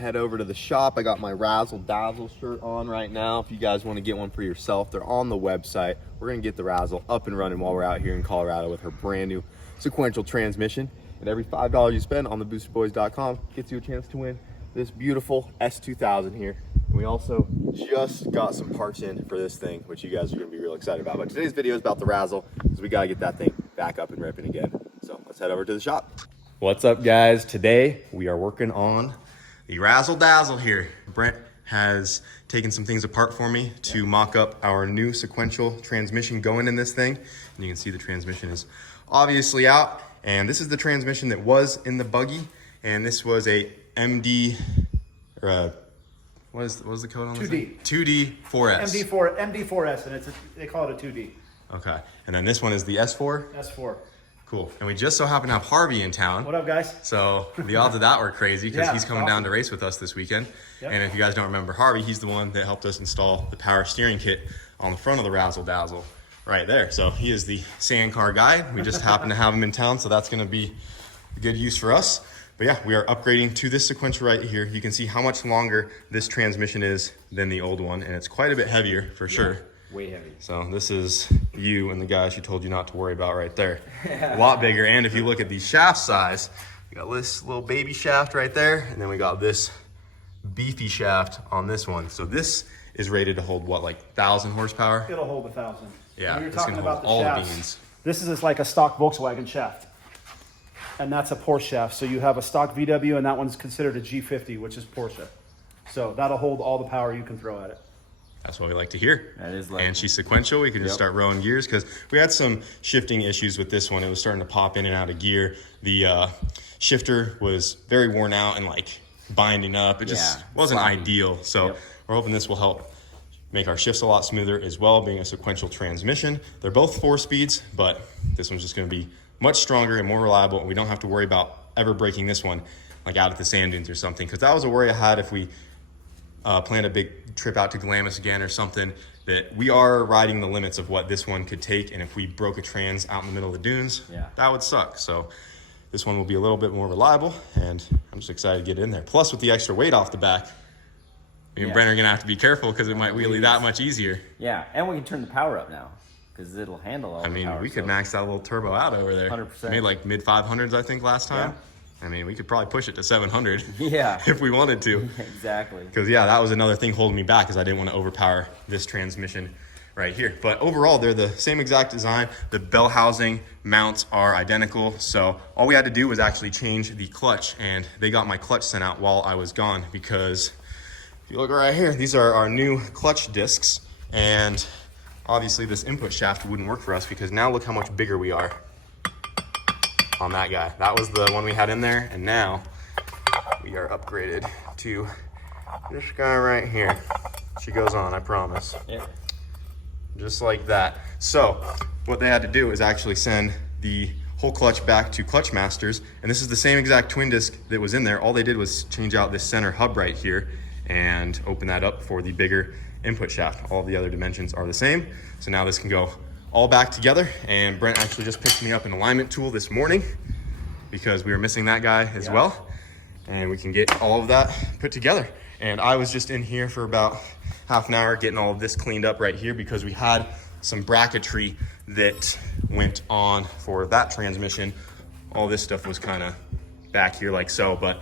head over to the shop. I got my Razzle Dazzle shirt on right now. If you guys want to get one for yourself, they're on the website. We're gonna get the Razzle up and running while we're out here in Colorado with her brand new sequential transmission. And every $5 you spend on theboosterboys.com gets you a chance to win this beautiful S2000 here. And we also just got some parts in for this thing, which you guys are gonna be real excited about. But today's video is about the Razzle, because we gotta get that thing back up and ripping again. So let's head over to the shop. What's up, guys? Today we are working on the Razzle Dazzle here. Brent has taken some things apart for me to mock up our new sequential transmission going in this thing. And you can see the transmission is obviously out. And this is the transmission that was in the buggy. And this was a MD, or what was the code on this 2D. 2D4S. MD4S, and they call it a 2D. Okay. And then this one is the S4? S4. Cool. And we just so happen to have Harvey in town. What up, guys? So the odds of that were crazy because Yeah, he's coming down to race with us this weekend. Yep. And if you guys don't remember Harvey, he's the one that helped us install the power steering kit on the front of the Razzle Dazzle right there. So he is the sand car guy. We just happen to have him in town, so that's going to be a good use for us. But yeah, we are upgrading to this sequential right here. You can see how much longer this transmission is than the old one, and it's quite a bit heavier for sure. Way heavy. So this is you and the guy she told you not to worry about right there. A lot bigger. And if you look at the shaft size, we got this little baby shaft right there, and then we got this beefy shaft on this one. So this is rated to hold what, like 1,000 horsepower? It'll hold 1,000. Yeah, When you're it's talking gonna about hold all the shafts, beans. this is like a stock Volkswagen shaft. And that's a Porsche shaft. So you have a stock VW, and that one's considered a G50, which is Porsche. So that'll hold all the power you can throw at it. That's what we like to hear. That is like, and she's sequential. We can just start rolling gears because we had some shifting issues with this one. It was starting to pop in and out of gear. The shifter was very worn out and like binding up. It just wasn't ideal. So we're hoping this will help make our shifts a lot smoother as well, being a sequential transmission. They're both 4 speeds, but this one's just going to be much stronger and more reliable. And we don't have to worry about ever breaking this one like out at the sand dunes or something, because that was a worry I had if we planned a big trip out to Glamis again or something, that we are riding the limits of what this one could take. And if we broke a trans out in the middle of the dunes, that would suck. So this one will be a little bit more reliable, and I'm just excited to get in there. Plus with the extra weight off the back, me and Brent are gonna have to be careful because it might wheelie that much easier. yeah, and we can turn the power up now because it'll handle all I the mean, power. we could max that little turbo out over there. 100%. Made like mid 500s, I think, last time. I mean, we could probably push it to 700 if we wanted to. Exactly. Because, yeah, that was another thing holding me back, is I didn't want to overpower this transmission right here. But overall, they're the same exact design. The bell housing mounts are identical. So all we had to do was actually change the clutch, and they got my clutch sent out while I was gone, because if you look right here, these are our new clutch discs. And obviously this input shaft wouldn't work for us, because now look how much bigger we are on that guy. That was the one we had in there, and now we are upgraded to this guy right here. She goes on, I promise. Yeah. Just like that. So what they had to do is actually send the whole clutch back to Clutch Masters, and this is the same exact twin disc that was in there. All they did was change out this center hub right here and open that up for the bigger input shaft. All the other dimensions are the same. So now this can go all back together. And Brent actually just picked me up an alignment tool this morning because we were missing that guy as well. And we can get all of that put together. And I was just in here for about half an hour getting all of this cleaned up right here, because we had some bracketry that went on for that transmission. All this stuff was kind of back here like so, but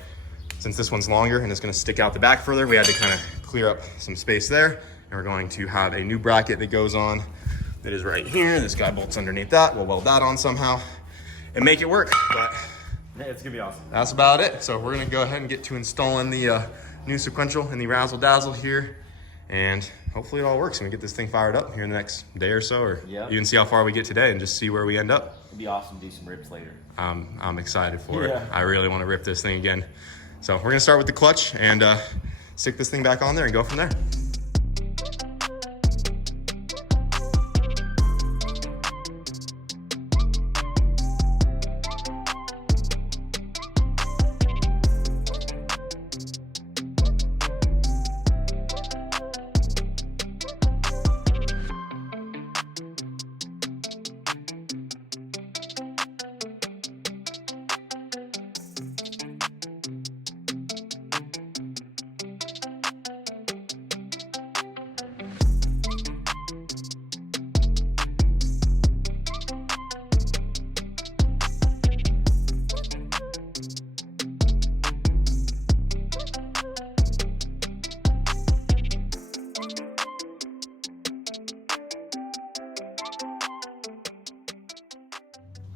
since this one's longer and it's going to stick out the back further, we had to kind of clear up some space there. And we're going to have a new bracket that goes on that is right here. This guy bolts underneath that. We'll weld that on somehow and make it work. But It's gonna be awesome. that's about it. So we're gonna go ahead and get to installing the new sequential and the Razzle Dazzle here. And hopefully it all works and we get this thing fired up here in the next day or so, or even see how far we get today and just see where we end up. It'd be awesome to do some rips later. I'm excited for it. I really want to rip this thing again. So we're gonna start with the clutch and stick this thing back on there and go from there.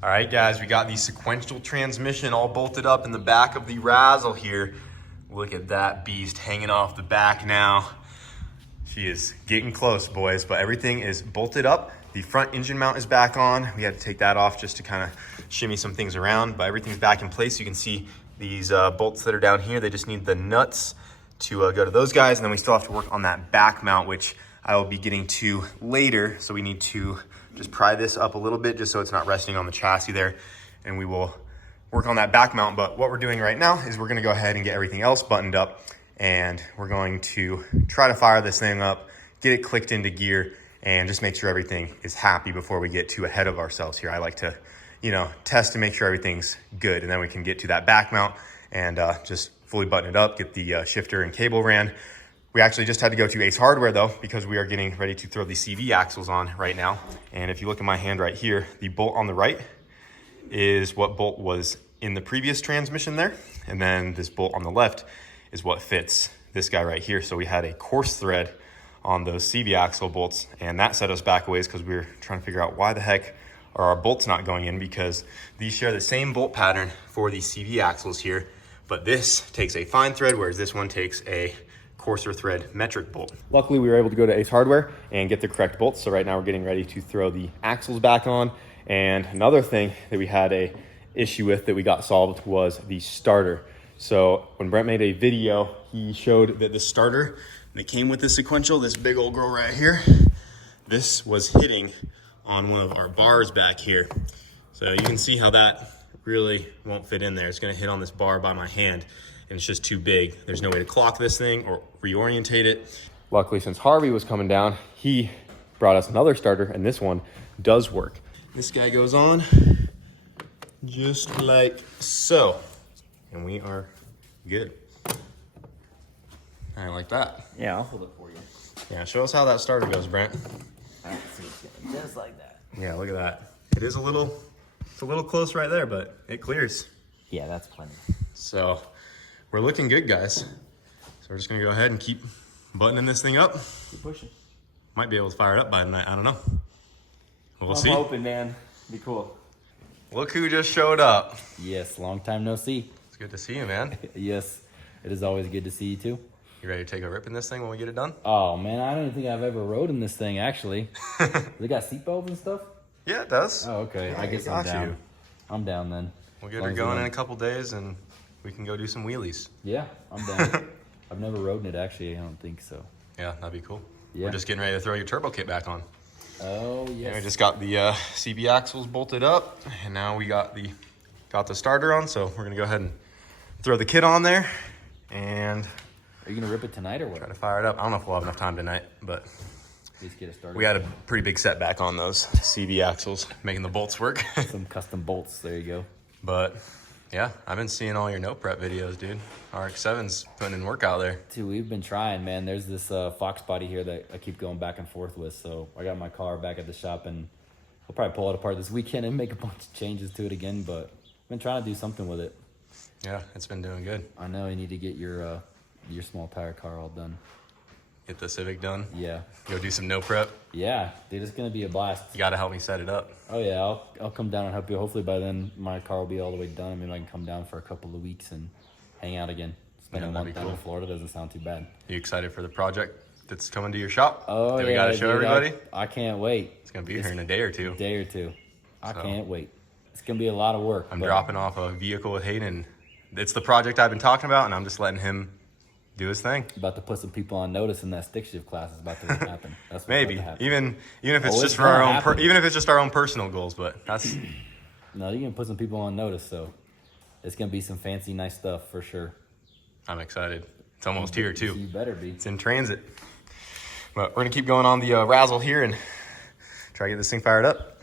All right, guys, we got the sequential transmission all bolted up in the back of the Razzle here. Look at that beast hanging off the back now. She is getting close, boys, but everything is bolted up. The front engine mount is back on. We had to take that off just to kind of shimmy some things around, but everything's back in place. You can see these bolts that are down here. They just need the nuts to go to those guys, and then we still have to work on that back mount, which I will be getting to later. So we need to just pry this up a little bit just so it's not resting on the chassis there, and we will work on that back mount. But what we're doing right now is we're gonna go ahead and get everything else buttoned up, and we're going to try to fire this thing up, get it clicked into gear, and just make sure everything is happy before we get too ahead of ourselves here. I like to, test to make sure everything's good, and then we can get to that back mount and just fully button it up, get the shifter and cable ran. We actually just had to go to Ace Hardware though, because we are getting ready to throw the CV axles on right now. And if you look at my hand right here, the bolt on the right is what bolt was in the previous transmission there. And then this bolt on the left is what fits this guy right here. So we had a coarse thread on those CV axle bolts, and that set us back a ways because we were trying to figure out why the heck are our bolts not going in, because these share the same bolt pattern for the CV axles here, but this takes a fine thread, whereas this one takes a coarser thread metric bolt. Luckily, we were able to go to Ace Hardware and get the correct bolts. So right now we're getting ready to throw the axles back on. And another thing that we had a issue with that we got solved was the starter. So when Brent made a video, he showed that the starter that came with the sequential, this big old girl right here, this was hitting on one of our bars back here. So you can see how that really won't fit in there. It's gonna hit on this bar by my hand, and it's just too big. There's no way to clock this thing or reorientate it. Luckily, since Harvey was coming down, he brought us another starter, and this one does work. This guy goes on just like so, and we are good. I like that. Yeah, I'll hold it for you. Yeah, show us how that starter goes, Brent. Just like that. Yeah, look at that. It's a little close right there, but it clears. Yeah, that's plenty. So we're looking good, guys. So we're just gonna go ahead and keep buttoning this thing up. Keep pushing. Might be able to fire it up by tonight, I don't know. We'll see. I'm hoping, man. Be cool. Look who just showed up. Yes, long time no see. It's good to see you, man. Yes, it is always good to see you too. You ready to take a rip in this thing when we get it done? Oh man, I don't even think I've ever rode in this thing actually. They got seatbelts and stuff? Yeah, it does. Oh, okay. Yeah, I guess I'm down. I'm down then. We'll get her going in a couple days and we can go do some wheelies. Yeah, I'm down. I've never rode in it actually, I don't think so. Yeah, that'd be cool. Yeah. We're just getting ready to throw your turbo kit back on. Oh, yes. And we just got the CV axles bolted up, and now we got the starter on, so we're gonna go ahead and throw the kit on there and Are you gonna rip it tonight or what? try to fire it up. I don't know if we'll have enough time tonight, but Just get it started. we had a pretty big setback on those CV axles, making the bolts work. some custom bolts. There you go. But yeah, I've been seeing all your no prep videos, dude. RX-7's putting in work out there. Dude, we've been trying, man. There's this Fox body here that I keep going back and forth with. So I got my car back at the shop, and I'll probably pull it apart this weekend and make a bunch of changes to it again. But I've been trying to do something with it. Yeah, it's been doing good. I know you need to get your small tire car all done. Get the Civic done. Yeah. Go do some no prep. Yeah, dude, it's gonna be a blast. You gotta help me set it up. Oh yeah, I'll come down and help you. Hopefully by then my car will be all the way done. Maybe I can come down for a couple of weeks and hang out again. Spend Yeah, a that'd month be down in cool. Florida doesn't sound too bad. You excited for the project that's coming to your shop? Oh that yeah, we gotta show dude, everybody? I can't wait. It's gonna be here in a day or two. Day or two. I So. can't wait. It's gonna be a lot of work. I'm but dropping off a vehicle with Hayden. It's the project I've been talking about, and I'm just letting him do his thing. about to put some people on notice in that stick shift class is about to happen. That's what's Maybe about to happen. even if it's Oh, just it's for our gonna own, happen. even if it's just our own personal goals. But that's No, you're gonna put some people on notice, so it's gonna be some fancy, nice stuff for sure. I'm excited. It's almost here too. You better be. It's in transit. But we're gonna keep going on the Razzle here and try to get this thing fired up.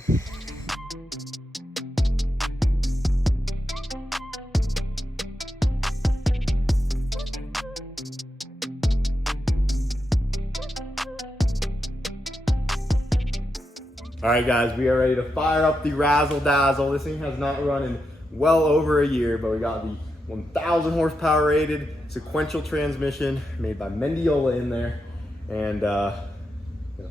All right, guys, we are ready to fire up the Razzle Dazzle. This thing has not run in well over a year, but we got the 1,000 horsepower rated sequential transmission made by Mendiola in there. And gonna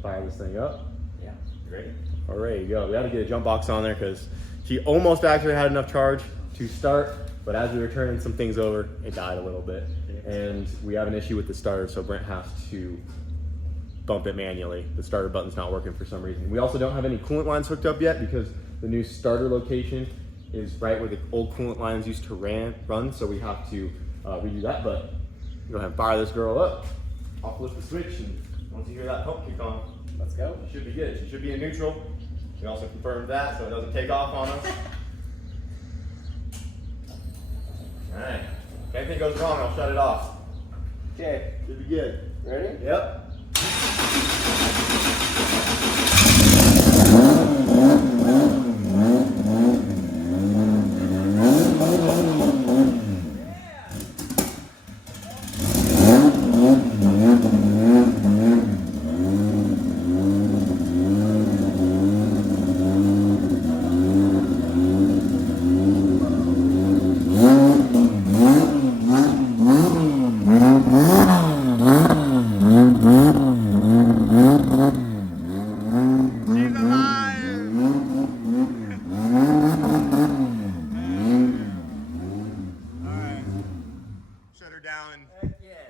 fire this thing up. Yeah. You ready? All right, you go. We had to get a jump box on there because she almost actually had enough charge to start, but as we were turning some things over, it died a little bit. And we have an issue with the starter, so Brent has to bump it manually. The starter button's not working for some reason. We also don't have any coolant lines hooked up yet because the new starter location is right where the old coolant lines used to run, so we have to redo that. But go ahead and fire this girl up. I'll flip the switch, and once you hear that pump kick on, let's go. It should be good. She should be in neutral. We also confirmed that so it doesn't take off on us. All right. If anything goes wrong, I'll shut it off. Okay, Should be good. ready? Yep.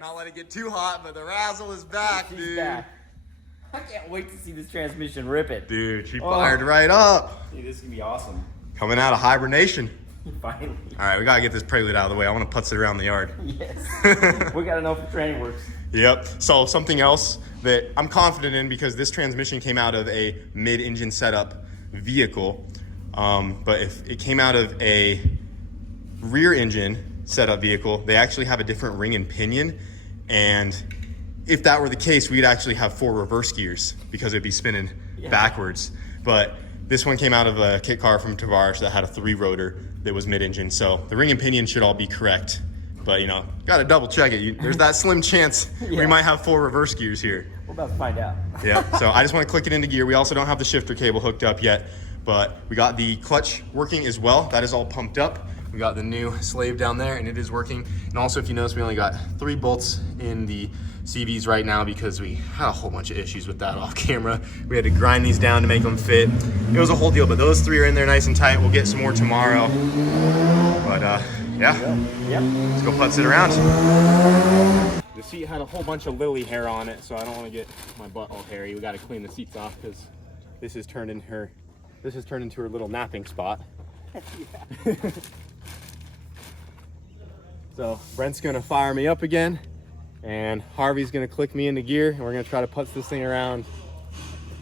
Not let it get too hot, but the razzle is back, She's dude. back. I can't wait to see this transmission rip it. Dude, she fired right up. Dude, this is gonna be awesome. Coming out of hibernation. Finally. All right, we gotta get this prelude out of the way. I want to putz it around the yard. Yes. We gotta know if the training works. Yep. So something else that I'm confident in because this transmission came out of a mid-engine setup vehicle, but if it came out of a rear engine setup vehicle, they actually have a different ring and pinion. And if that were the case, we'd actually have 4 reverse gears because it'd be spinning backwards. But this one came out of a kit car from Tavares that had a 3-rotor that was mid-engine. So the ring and pinion should all be correct. But, you know, got to double check it. There's that slim chance we might have 4 reverse gears here. We're about to find out. Yeah, so I just want to click it into gear. We also don't have the shifter cable hooked up yet, but we got the clutch working as well. That is all pumped up. We got the new slave down there and it is working. And also, if you notice, we only got 3 bolts in the CVs right now because we had a whole bunch of issues with that off camera. We had to grind these down to make them fit. It was a whole deal, but those 3 are in there nice and tight. We'll get some more tomorrow. But yeah, let's go putz it around. The seat had a whole bunch of lily hair on it, so I don't want to get my butt all hairy. We got to clean the seats off because this has turned into her little napping spot. So Brent's gonna fire me up again, and Harvey's gonna click me into gear, and we're gonna try to putz this thing around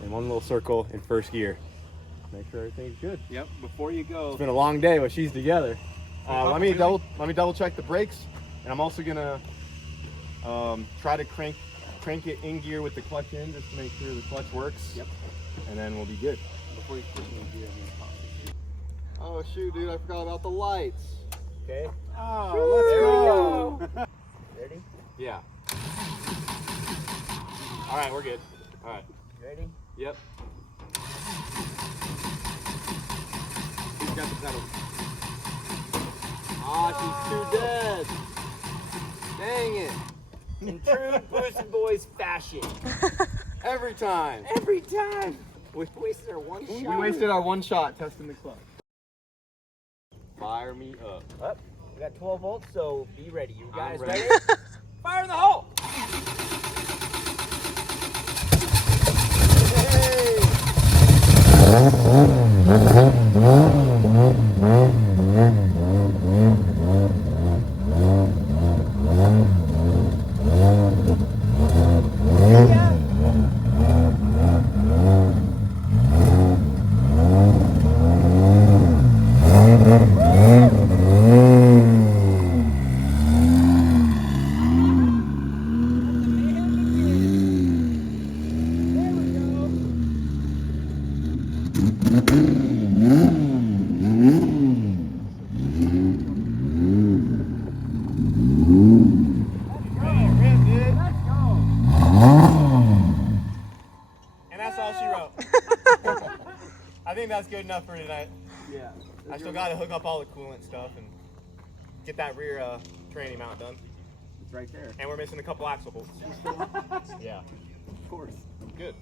in one little circle in first gear. Make sure everything's good. Yep, before you go. It's been a long day, but she's together. Let me double check the brakes, and I'm also gonna try to crank it in gear with the clutch in just to make sure the clutch works. Yep. And then we'll be good. Before you put me in gear, I'm gonna pop it. Oh shoot, dude, I forgot about the lights. Okay. Oh, let's go. Ready? Yeah. All right, we're good. All right. Ready? Yep. He's got the pedal. Ah, she's too dead. Dang it. In true Boosted Boys fashion. Every time. Every time. We wasted our one shot. We wasted our one shot testing the clutch. Fire me up. Up. We got 12 volts, so be ready. You guys ready. ready? Fire in the hole! And that's all she wrote. I think that's good enough for tonight. Yeah. I still got to hook up all the coolant stuff and get that rear training mount done. It's right there. And we're missing a couple axle bolts. Yeah. Of course. Good.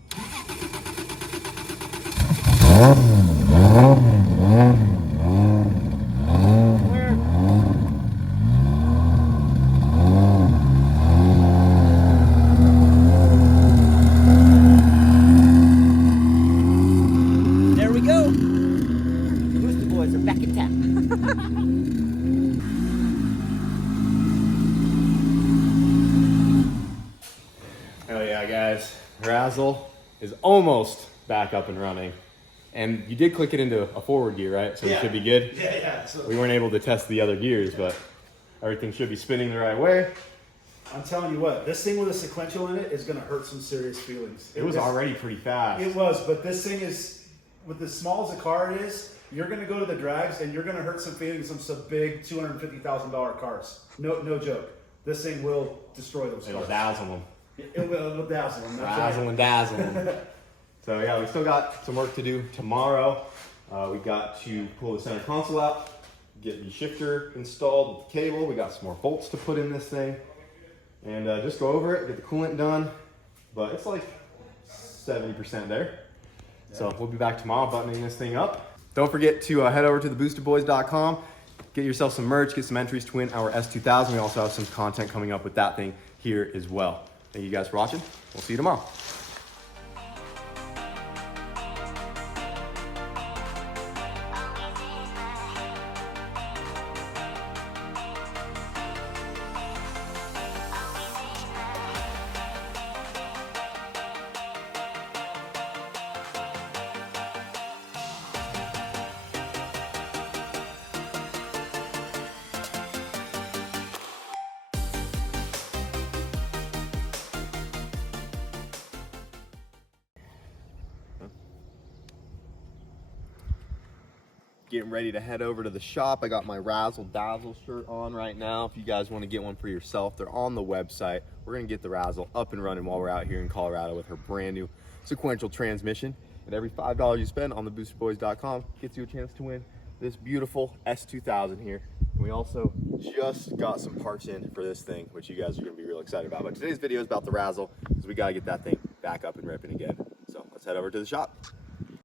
There we go. Booster boys are back in town. Oh yeah, guys, Razzle is almost back up and running. And you did click it into a forward gear, right? So it should be good. Yeah. So We weren't able to test the other gears, but everything should be spinning the right way. I'm telling you what, this thing with a sequential in it is going to hurt some serious feelings. It was It's- already pretty fast. It was, but this thing is, with as small as the car it is, you're going to go to the drags and you're going to hurt some feelings on some big $250,000 cars. No joke. This thing will destroy those It'll cars. dazzle them. It'll dazzle them. that's Razzle right. and dazzle them. So yeah, we still got some work to do tomorrow. We got to pull the center console out, get the shifter installed with the cable. We got some more bolts to put in this thing. And just go over it, get the coolant done. But it's like 70% there. So we'll be back tomorrow buttoning this thing up. Don't forget to head over to theboosterboys.com. Get yourself some merch, get some entries to win our S2000. We also have some content coming up with that thing here as well. Thank you guys for watching. We'll see you tomorrow. Getting ready to head over to the shop. I got my Razzle Dazzle shirt on right now. If you guys want to get one for yourself, they're on the website. We're going to get the Razzle up and running while we're out here in Colorado with her brand new sequential transmission. And every $5 you spend on theboosterboys.com gets you a chance to win this beautiful S2000 here. And we also just got some parts in for this thing, which you guys are going to be real excited about. But today's video is about the Razzle, because we got to get that thing back up and ripping again. So let's head over to the shop.